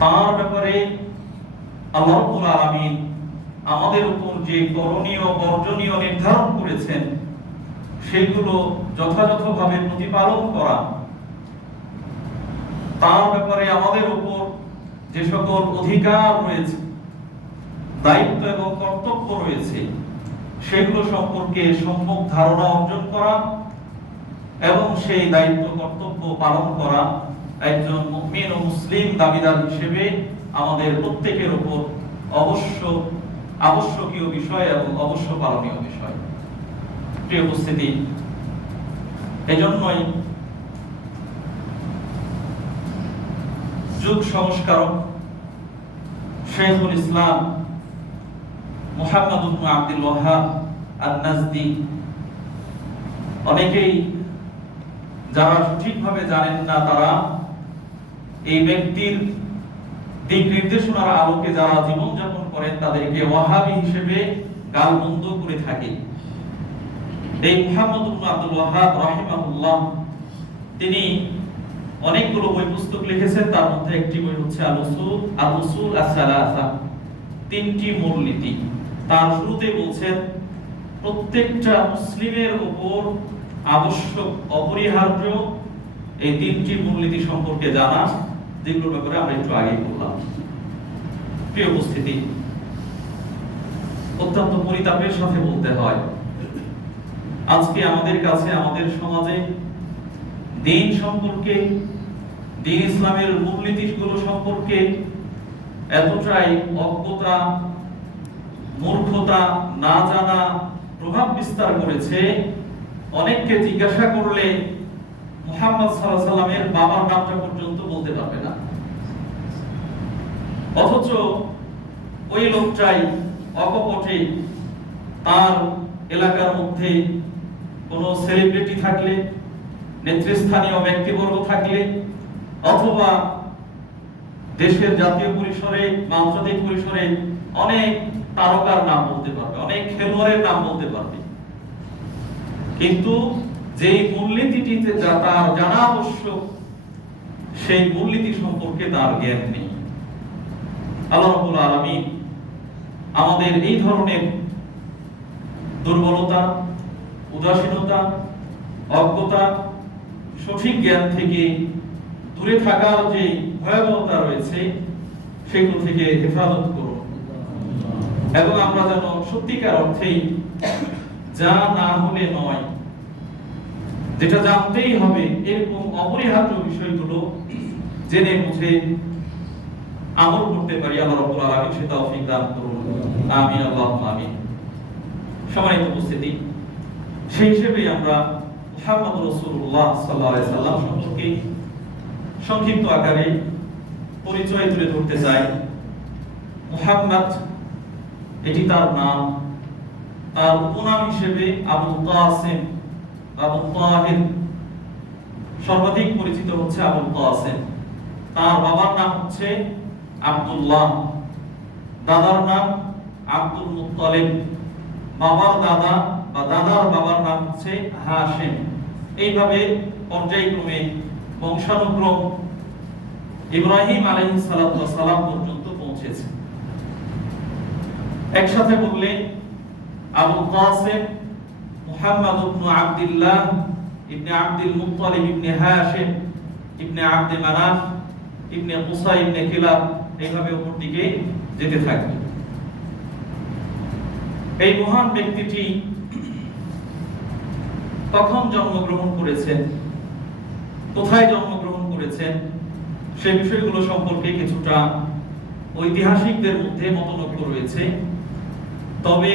তার ব্যাপারে আল্লাহ রাব্বুল আলামিন আমাদের উপর যে করণীয় বর্জনীয় নির্ধারণ করেছেন সেগুলো যথাযথভাবে প্রতিপালন করা, তার ব্যাপারে আমাদের উপর যে সকল অধিকার রয়েছে, দায়িত্ব এবং কর্তব্য রয়েছে, সেগুলো সম্পর্কে সম্যক ধারণা অর্জন করা এবং সেই দায়িত্ব কর্তব্য পালন করা একজন মুমিন ও মুসলিম দাবিদার হিসেবে আমাদের প্রত্যেকের উপর আবশ্যকীয় বিষয় এবং অবশ্য পালনীয় বিষয়। প্রিয় উপস্থিতি, এজন্যই যুগ সংস্কারক শেখুল ইসলাম মুহাম্মদ ইবনে আব্দুল ওয়াহ্হাব আন-নাজদি, অনেকেই যারা সঠিকভাবে জানেন না তারা এই ব্যক্তির দিক নির্দেশনার আলোকে যারা জীবনযাপন করেন তাদেরকে ওয়াহাবি হিসেবে গালমন্দ করে থাকে। এই মুহাম্মদ ইবনে আব্দুল ওয়াহ্হাব রাহিমাহুল্লাহ তিনি অনেকগুলো বই পুস্তক লিখেছেন। তার মধ্যে একটি বই হচ্ছে আল-উসুল আস-সালাসা, তিনটি মূলনীতি। তার শুরুতে বলছেন প্রত্যেকটা মুসলিমের উপর আবশ্যক অপরিহার্য এই তিনটি মূলনীতি সম্পর্কে জানা, যেগুলোর ব্যাপারে আমরা একটু আগে বললাম। প্রিয় উপস্থিতি, অত্যন্ত পরিতাপের সাথে বলতে হয় আজকে আমাদের কাছে, আমাদের সমাজে দ্বীন সম্পর্কে, দ্বীন ইসলামের মূলনীতিগুলো সম্পর্কে এতটাই অজ্ঞতা, মূর্খতা, না জানা প্রভাব বিস্তার করেছে। অনেককে জিজ্ঞাসা করলে মুহাম্মদ সাল্লাল্লাহু আলাইহি সাল্লামের বাবার নামটা পর্যন্ত বলতে পারবে না, অথচ ওই লোকটাই অকপটে তার এলাকার মধ্যে কোনো সেলিব্রিটি থাকলে, নেতৃস্থানীয় ব্যক্তিবর্গ থাকলে, অথবা দেশের জাতীয় পরিসরে বা আন্তর্জাতিক পরিসরে অনেক তারকার নাম বলতে পারবে, অনেক খেলোয়াড়ের নাম বলতে পারবে, কিন্তু যেই মূলনীতিটিতে তার জানা আবশ্যক সেই মূলনীতি সম্পর্কে তার জ্ঞান নেই। আল্লাহ রাব্বুল আলামিন আমাদের এই ধরনের দুর্বলতা, উদাসীনতা, অজ্ঞতা, সঠিক জ্ঞান থেকে দূরে থাকার যে ভয়াবহতা রয়েছে সেগুলো থেকে হেফাজত করুন, এবং আমরা যেন সত্যিকার অর্থেই যা না হলে নয়, যেটা জানতেই হবে এরকম অপরিহার্য বিষয়গুলো জেনে বুঝে আমল করতে পারি। আল্লাহ রাব্বুল আলামিন সে তৌফিক দান করুন, আমিন, আল্লাহুম্মা আমিন। সম্মানিত উপস্থিতি, সেই হিসেবে আমরা মুহাম্মদ রাসূলুল্লাহ সাল্লাল্লাহু আলাইহি সাল্লাম সম্পর্কে সংক্ষিপ্ত আকারে পরিচয় তুলে ধরতে চাই। মুহাম্মদ এটি তার নাম। তার উপনাম হিসেবে আবুল কাসিম, আবুল তাহির, সর্বাধিক পরিচিত হচ্ছে আবুল কাসিম। তার বাবার নাম হচ্ছে আব্দুল্লাহ, দাদার নাম আব্দুল মুত্তালিব, বাবার দাদা বা দাদার বাবার নাম হচ্ছে হাশিম। এইভাবে পর্যায়ক্রমে বংশানুক্রম ইব্রাহিম আলাইহিস সালাতু ওয়াস সালাম পর্যন্ত পৌঁছেছে। একসাথে বললে আবুল কাসিম মুহাম্মদ ইবনে আব্দুল্লাহ ইবনে আব্দুল মুত্তালিব ইবনে হাশিম ইবনে আব্দ মানাফ ইবনে কুসাই ইবনে কিলাব, এইভাবে উপর দিকে যেতে থাকবে। এই মহান ব্যক্তিটি কখন জন্মগ্রহণ করেছেন, কোথায় জন্মগ্রহণ করেছেন, সে বিষয়গুলো সম্পর্কে কিছুটা ঐতিহাসিকদের মধ্যে মতনৈক্য রয়েছে। তবে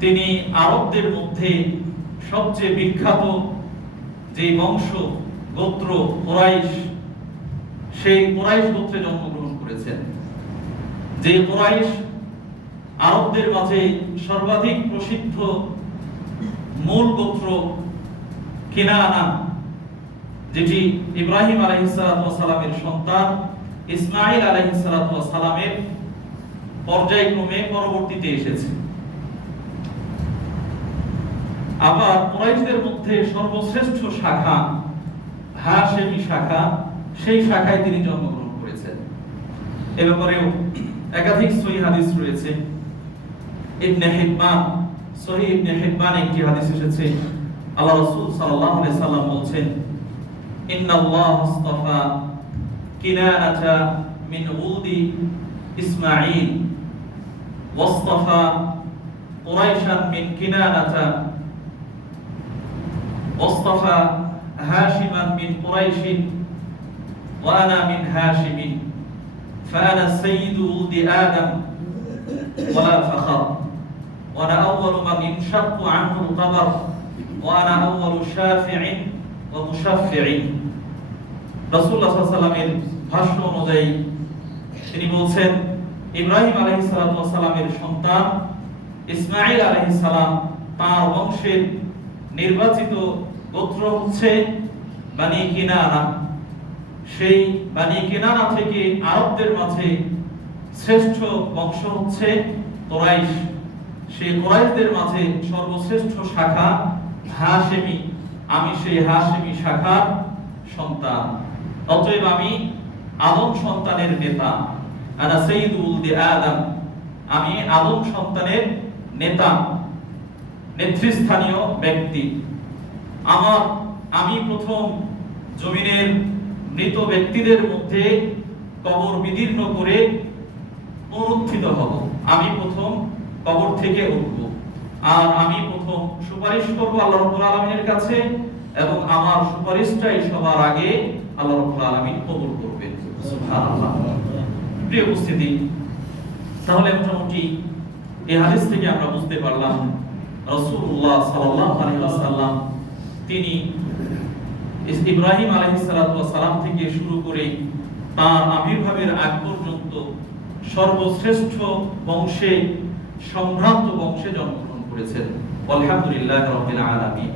তিনি আরবদের মধ্যে সবচেয়ে বিখ্যাত যে বংশ, গোত্র কুরাইশ, সেই কুরাইশ গোত্রে জন্মগ্রহণ করেছেন। যে কুরাইশ আরবদের মাঝে সর্বাধিক প্রসিদ্ধ মূল গোত্র কিনানা, যেটি ইব্রাহিম আলাইহিস সালাতু ওয়াস সালামের সন্তান ইসমাঈল আলাইহিস সালাতু ওয়াস সালামের পর্যায়ক্রমে পরবর্তীতে এসেছে। আবার কুরাইশদের মধ্যে সর্বশ্রেষ্ঠ শাখা হাশিমি শাখা, সেই শাখায় তিনি জন্মগ্রহণ করেছেন। এ ব্যাপারেও একাধিক সহিহ হাদিস রয়েছে। ইবনে হিব্বান, সহিহ ইবনে হিব্বান একটি হাদিস এসেছে, আল্লাহ রাসূল সাল্লাল্লাহু আলাইহি সাল্লাম বলছেন, ইন্নাল্লাহ আস্তাফা কিনানাতা মিন উলদি ইসমাঈল ওয়াস্তাফা কুরাইশান মিন কিনানাতা ওয়াস্তাফা হাশিমান মিন কুরাইশিন ওয়া আনা মিন হাশিমিন ফাআনা সাইয়্যিদু উলদি আদম ওয়ালা ফাখর ওয়া আনা আউওয়ালু মান ইনশাক্কু আনহু আল-কবর ওয়া আনা আউওয়ালু শাফি'in ওয়া মুশাফফি'in। রাসূলুল্লাহ সাল্লাল্লাহু আলাইহি ওয়াসাল্লামের ভাষ্য অনুযায়ী তিনি বলছেন, ইব্রাহিম আলাইহিস সালামের সন্তান ইসমাঈল আলাইহিস সালাম, তার বংশের নির্বাচিত গোত্র হচ্ছে বানি কিনানা। সেই বানি কিনানা থেকে আরবদের মাঝে শ্রেষ্ঠ বংশ হচ্ছে কুরাইশ। সেই কুরাইশদের মাঝে সর্বশ্রেষ্ঠ শাখা হাশেমি। আমি সেই হাশেমি শাখার সন্তান, অতএব আমি আদম সন্তানের নেতা। আনা সাইয়্যিদু উলদি আদম, আমি আদম সন্তানের নেতা, নেতৃস্থানীয় ব্যক্তি। আমি প্রথম জমিনের মৃত ব্যক্তিদের মধ্যে কবর বিদীর্ণ করে পুনরুত্থিত হব। আমি প্রথম কবর থেকে উঠব, আর আমি প্রথম সুপারিশ করব আল্লাহ রাব্বুল আলামিনের কাছে, এবং আমার সুপারিশটাই সবার আগে আল্লাহ রাব্বুল আলামিন কবুল করবেন। সুবহানাল্লাহ। প্রিয় উপস্থিতি, তাহলে মোটামুটি এই হাদিস থেকে আমরা বুঝতে পারলাম রাসূলুল্লাহ সাল্লাল্লাহু আলাইহি ওয়াসাল্লাম তিনি ইব্রাহিম আলাইহিস সালাম থেকে শুরু করে তার আবির্ভাবের আগ পর্যন্ত সর্বশ্রেষ্ঠ বংশে, সম্ভ্রান্ত বংশে জন্মগ্রহণ করেছেন। আলহামদুলিল্লাহ রাব্বিল আলামিন।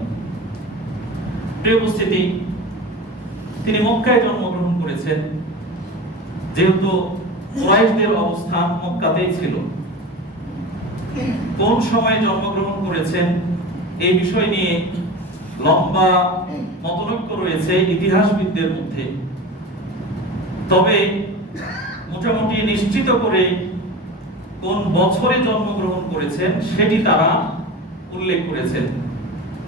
প্রিয় উপস্থিতি, তিনি মক্কায় জন্মগ্রহণ করেছেন, যেহেতু কুরাইশদের অবস্থান মক্কাতেই ছিল। কোন সময়ে জন্মগ্রহণ করেছেন এই বিষয় নিয়ে লম্বা মতৈক্য রয়েছে ইতিহাসবিদদের মধ্যে। তবে মোটামুটি নিশ্চিত করে কোন বছরে জন্মগ্রহণ করেছেন সেটি তারা উল্লেখ করেছেন,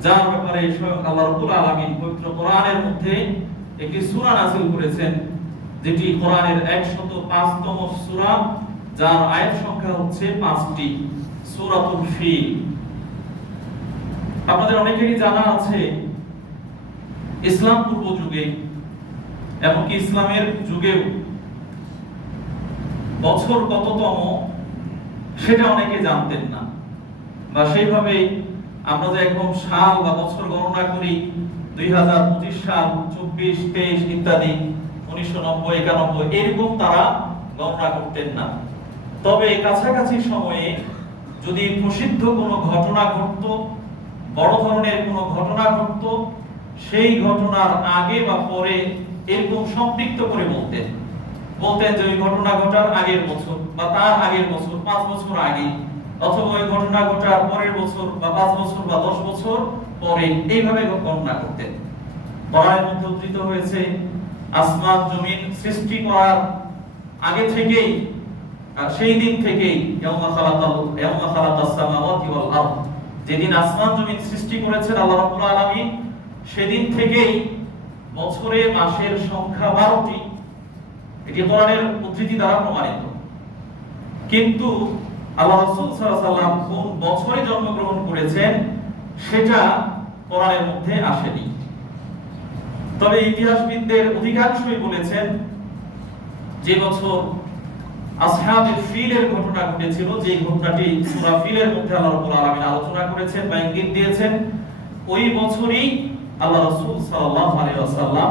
যার ব্যাপারে স্বয়ং আল্লাহ রাব্বুল আলামিন পবিত্র কোরআনের মধ্যে একটি সূরা নাযিল করেছেন, যেটি কোরআনের 105তম সূরা, যার আয়াত সংখ্যা হচ্ছে 5টি, সূরাতুল ফিল। আপনাদের অনেকেরই জানা আছে ইসলাম পূর্ব যুগে, এমনকি ইসলামের যুগেও বছর কততম সেটা অনেকে জানতেন না, বা সেইভাবে আমরা যে এখন সাল বা বছর গণনা করি 2025 সাল, 24, 23 ইত্যাদি, 1990, 91 এরকম তারা গণনা করতেন না। তবে কাছাকাছি সময়ে যদি প্রসিদ্ধ কোনো ঘটনা ঘটতো, বড় ধরনের কোনো ঘটনা ঘটতো, সেই ঘটনার আগে বা পরে এরকম সম্পৃক্ত করে বলতেন যে ওই ঘটনা ঘটার আগের বছর বা তার আগের বছর, 5 বছর আগে, অথবা ওই ঘটনা ঘটার পরের বছর বা 5 বছর বা 10 বছর পরে, এইভাবে গণনা করতেন। কোরআনের মধ্যে উদ্ধৃত হয়েছে আসমান জমিন সৃষ্টি করার আগে থেকেই, সেই দিন থেকেই, ইয়াউমা খালাকাস সামাওয়াতি ওয়াল আরদ, যেদিন আসমান জমিন সৃষ্টি করেছেন আল্লাহ রাব্বুল আলামিন, সেদিন থেকেই বছরে মাসের সংখ্যা 12টি। এটি কোরআনের উদ্ধৃতি দ্বারা প্রমাণিত। কিন্তু আল্লাহ রাসূল সাল্লাল্লাহু আলাইহি ওয়াসাল্লাম কোন বছরে জন্মগ্রহণ করেছেন সেটা কোরআনের মধ্যে আসেনি। তবে ইতিহাসবিদদের অধিকাংশই বলেছেন যে বছর আসহাবে ফিলের ঘটনা ঘটেছিল, যে ঘটনাটি সূরা ফিলের মধ্যে আল্লাহ রাব্বুল আলামিন আলোচনা করেছেন বা ইঙ্গিত দিয়েছেন, ওই বছরই আল্লাহ রাসূল সাল্লাল্লাহু আলাইহি ওয়াসাল্লাম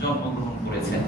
জন্মগ্রহণ করেছেন।